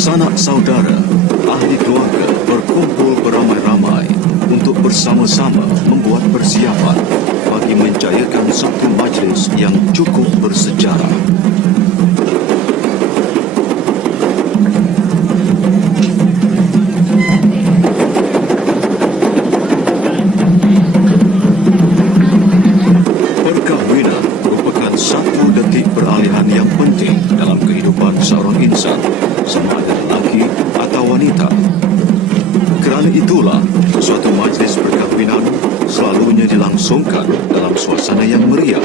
Sanak saudara, ahli keluarga berkumpul beramai-ramai untuk bersama-sama membuat persiapan bagi menjayakan satu majlis yang cukup bersejarah. Perkahwinan merupakan satu detik peralihan yang penting dalam kehidupan seorang insan, sama ada lelaki atau wanita. Kerana itulah, suatu majlis perkahwinan selalunya dilangsungkan dalam suasana yang meriah,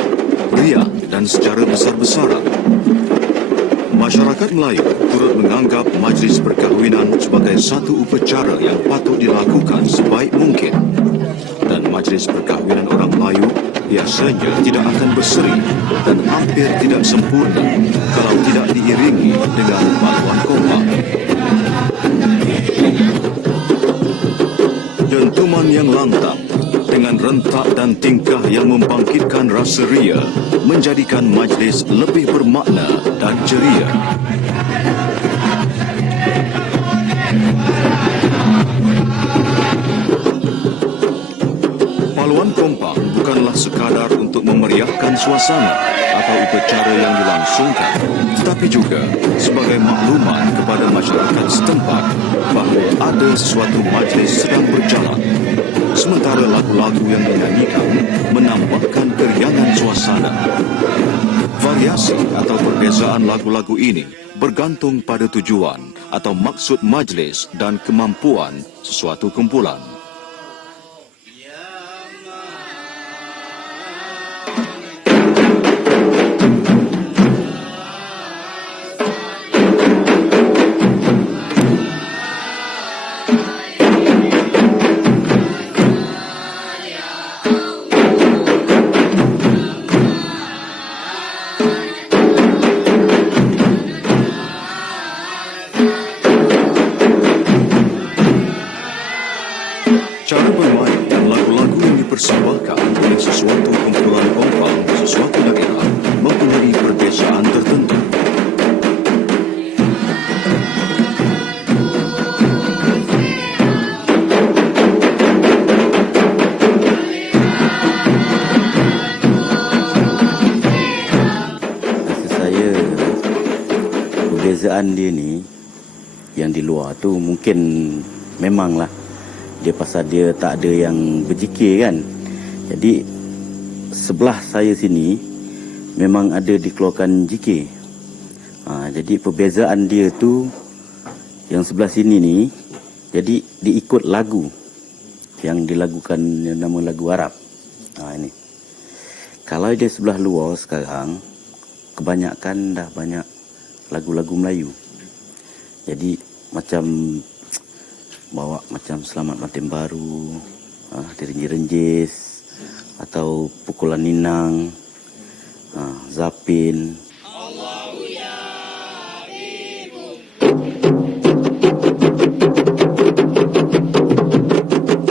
dan secara besar-besaran. Masyarakat Melayu turut menganggap majlis perkahwinan sebagai satu upacara yang patut dilakukan sebaik mungkin. Dan majlis perkahwinan orang Melayu biasanya tidak akan berseri dan hampir tidak sempurna kalau tidak diiringi dengan paluan kompak. Dentuman yang lantang dengan rentak dan tingkah yang membangkitkan rasa ria menjadikan majlis lebih bermakna dan ceria. Paluan kompang bukanlah sekadar untuk memeriahkan suasana atau upacara yang dilangsungkan, tetapi juga sebagai makluman kepada masyarakat setempat bahawa ada sesuatu majlis sedang berjalan. Sementara lagu-lagu yang dinyanyikan menambahkan keriangan suasana. Variasi atau perbezaan lagu-lagu ini bergantung pada tujuan atau maksud majlis dan kemampuan sesuatu kumpulan. Cara bermain dan lagu-lagu yang dipersembahkan oleh sesuatu kumpulan kompang sesuatu daerah mempunyai perbezaan tertentu. Rasa saya perbezaan dia ni yang di luar tu mungkin memanglah dia pasal dia tak ada yang berzikir kan. Jadi sebelah saya sini memang ada dikeluarkan zikir. Jadi perbezaan dia tu yang sebelah sini ni, jadi diikut lagu yang dilagukan yang nama lagu Arab. Ini. Kalau dia sebelah luar sekarang, kebanyakan dah banyak lagu-lagu Melayu. Jadi macam bawa macam Selamat Matem Baru, Direnjis-renjis, atau Pukulan Ninang, Zapin.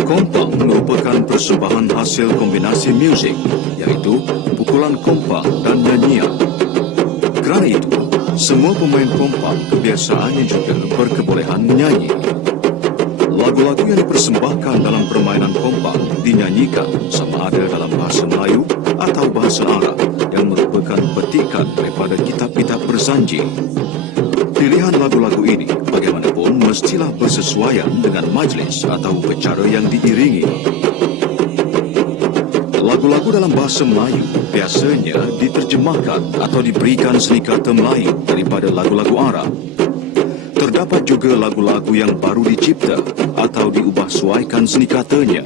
Kompang merupakan persembahan hasil kombinasi muzik, iaitu pukulan kompang dan nyanyian. Kerana itu, semua pemain kompang kebiasaannya juga berkebolehan menyanyi. Lagu-lagu yang dipersembahkan dalam permainan kompang dinyanyikan sama ada dalam bahasa Melayu atau bahasa Arab yang merupakan petikan daripada kitab-kitab bersanji. Pilihan lagu-lagu ini bagaimanapun mestilah bersesuaian dengan majlis atau upacara yang diiringi. Lagu-lagu dalam bahasa Melayu biasanya diterjemahkan atau diberikan seni kata Melayu daripada lagu-lagu Arab. Terdapat juga lagu-lagu yang baru dicipta atau diubah suaikan seni katanya.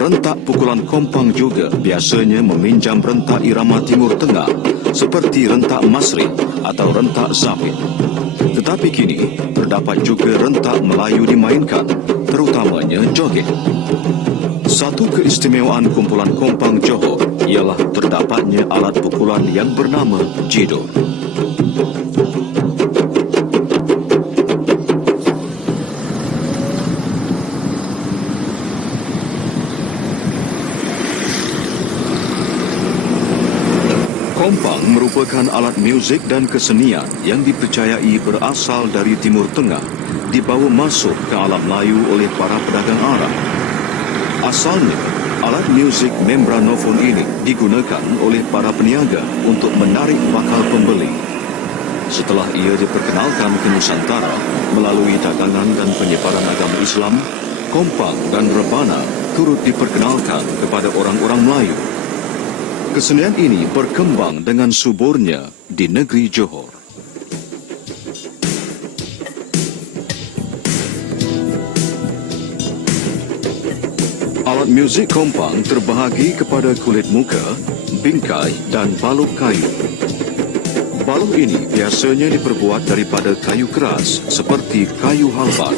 Rentak pukulan kompang juga biasanya meminjam rentak irama Timur Tengah seperti rentak Masri atau rentak Zapin. Tetapi kini terdapat juga rentak Melayu dimainkan, terutamanya joget. Satu keistimewaan kumpulan kompang Johor ialah terdapatnya alat pukulan yang bernama jidor. merupakan alat muzik dan kesenian yang dipercayai berasal dari Timur Tengah, dibawa masuk ke alam Melayu oleh para pedagang Arab. Asalnya, alat muzik membranofon ini digunakan oleh para peniaga untuk menarik bakal pembeli. Setelah ia diperkenalkan ke Nusantara melalui dagangan dan penyebaran agama Islam, kompang dan rebana turut diperkenalkan kepada orang-orang Melayu. Kesenian ini berkembang dengan suburnya di negeri Johor. Alat muzik kompang terbahagi kepada kulit muka, bingkai dan balok kayu. Balok ini biasanya diperbuat daripada kayu keras seperti kayu halbat.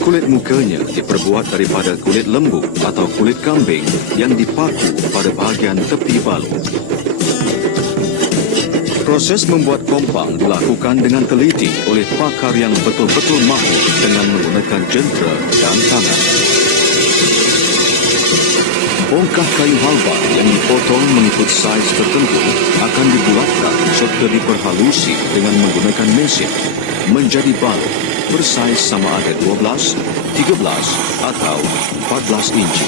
Kulit mukanya diperbuat daripada kulit lembu atau kulit kambing yang dipaku pada bahagian tepi balok. Proses membuat kompang dilakukan dengan teliti oleh pakar yang betul-betul mahir dengan menggunakan jentera dan tangan. Bongkah kayu halbat yang dipotong mengikut saiz tertentu akan dibulatkan serta diperhalusi dengan menggunakan mesin menjadi balok bersaiz sama ada 12, 13 atau 14 inci.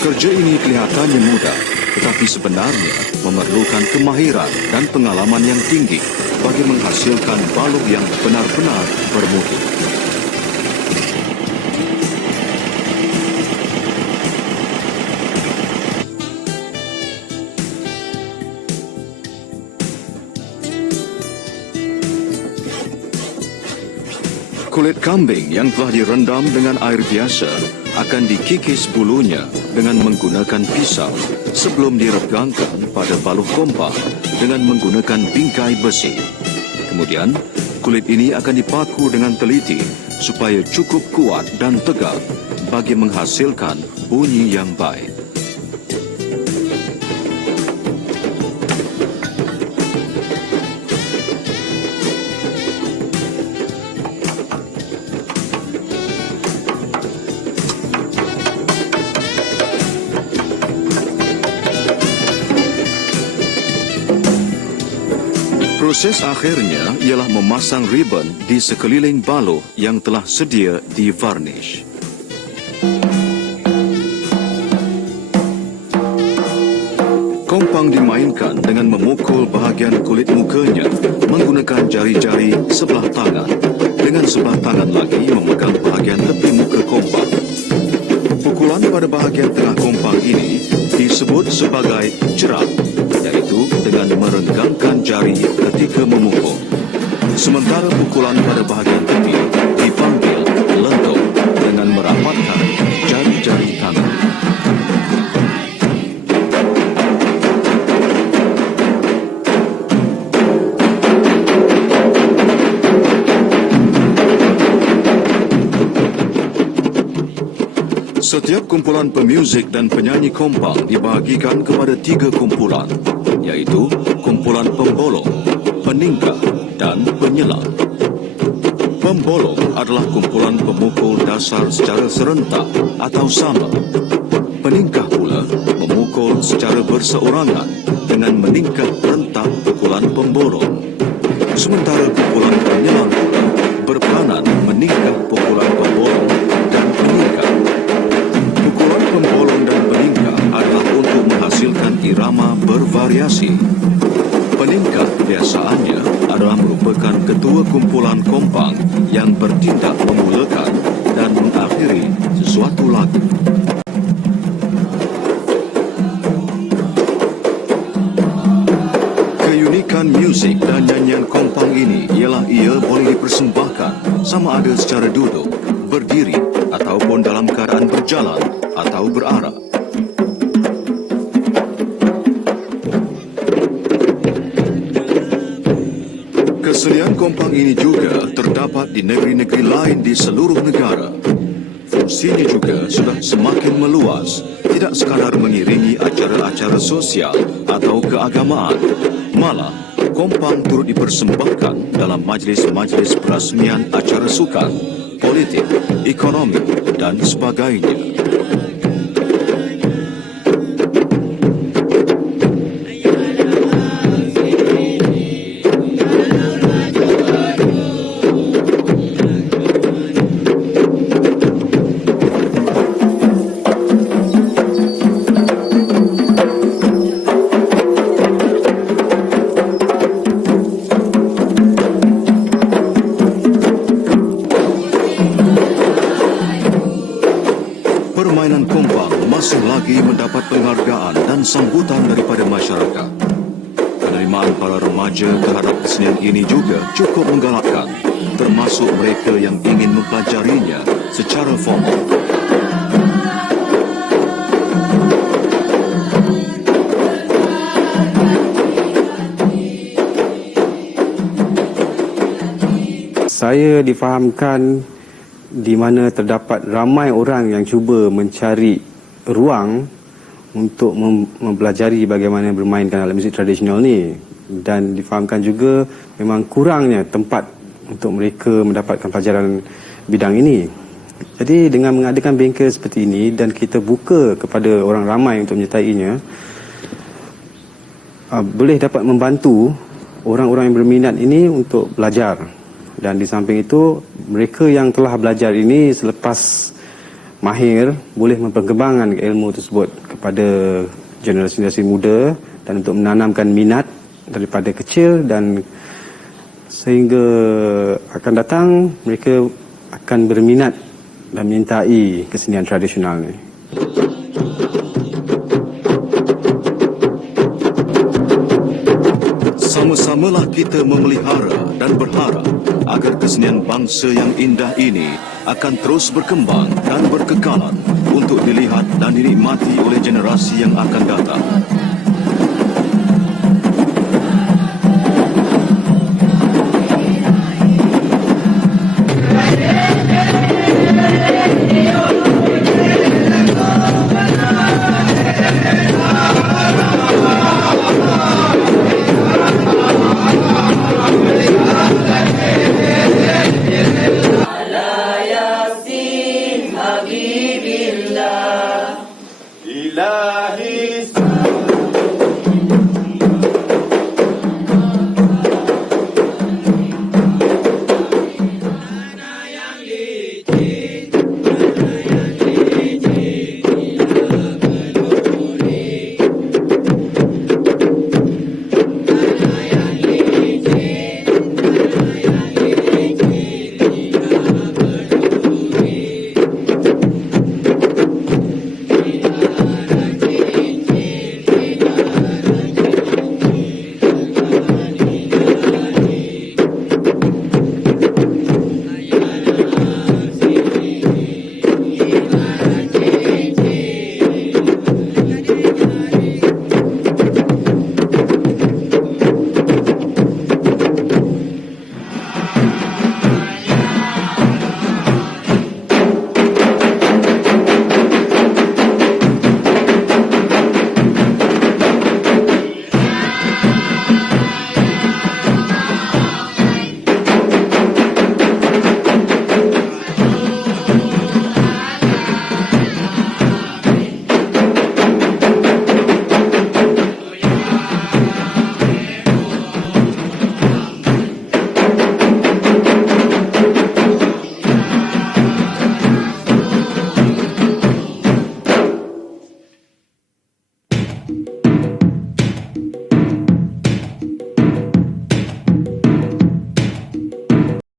Kerja ini kelihatannya mudah, tetapi sebenarnya memerlukan kemahiran dan pengalaman yang tinggi bagi menghasilkan balok yang benar-benar bermutu. Kulit kambing yang telah direndam dengan air biasa akan dikikis bulunya dengan menggunakan pisau sebelum diregangkan pada balok kompang dengan menggunakan bingkai besi. Kemudian, kulit ini akan dipaku dengan teliti supaya cukup kuat dan tegak bagi menghasilkan bunyi yang baik. Proses akhirnya ialah memasang ribbon di sekeliling balok yang telah sedia di varnish. Kompang dimainkan dengan memukul bahagian kulit mukanya menggunakan jari-jari sebelah tangan dengan sebelah tangan lagi memegang bahagian tepi muka kompang. Pukulan pada bahagian tengah kompang ini disebut sebagai jerat, iaitu dengan merenggangkan jari ketika memukul. Sementara pukulan pada bahagian tepi dipanggil lentok dengan merapatkan jari-jari tangan. Setiap kumpulan pemuzik dan penyanyi kompang dibahagikan kepada 3 kumpulan, iaitu kumpulan pembolong, peningkah dan penyelam. Pembolong adalah kumpulan pemukul dasar secara serentak atau sama. Peningkah pula memukul secara berseorangan dengan meningkah rentak pukulan pembolong. Sementara kumpulan penyelam pula berperanan meningkah pukulan pembolong dan peningkah. Pukulan pembolong dan peningkah adalah untuk menghasilkan irama bervariasi. Peningkah kebiasaannya adalah merupakan ketua kumpulan kompang yang bertindak memulakan dan mengakhiri sesuatu lagu. Keunikan muzik dan nyanyian kompang ini ialah ia boleh dipersembahkan sama ada secara duduk, berdiri ataupun dalam keadaan berjalan atau berarah. Kesenian kompang ini juga terdapat di negeri-negeri lain di seluruh negara. Fungsinya juga sudah semakin meluas, tidak sekadar mengiringi acara-acara sosial atau keagamaan. Malah, kompang turut dipersembahkan dalam majlis-majlis perasmian acara sukan, politik, ekonomi dan sebagainya. masih lagi mendapat penghargaan dan sambutan daripada masyarakat. Penerimaan para remaja terhadap kesenian ini juga cukup menggalakkan, termasuk mereka yang ingin mempelajarinya secara formal. Saya difahamkan di mana terdapat ramai orang yang cuba mencari ruang untuk mempelajari bagaimana bermainkan alat muzik tradisional ni, dan difahamkan juga memang kurangnya tempat untuk mereka mendapatkan pelajaran bidang ini. Jadi dengan mengadakan bengkel seperti ini dan kita buka kepada orang ramai untuk menyertainya, boleh dapat membantu orang-orang yang berminat ini untuk belajar. Dan di samping itu, mereka yang telah belajar ini selepas mahir boleh memperkembangkan ilmu tersebut kepada generasi-generasi muda dan untuk menanamkan minat daripada kecil, dan sehingga akan datang mereka akan berminat dan menyintai kesenian tradisional ini. Sama-samalah kita memelihara dan berharap agar kesenian bangsa yang indah ini akan terus berkembang dan berkekalan untuk dilihat dan dinikmati oleh generasi yang akan datang.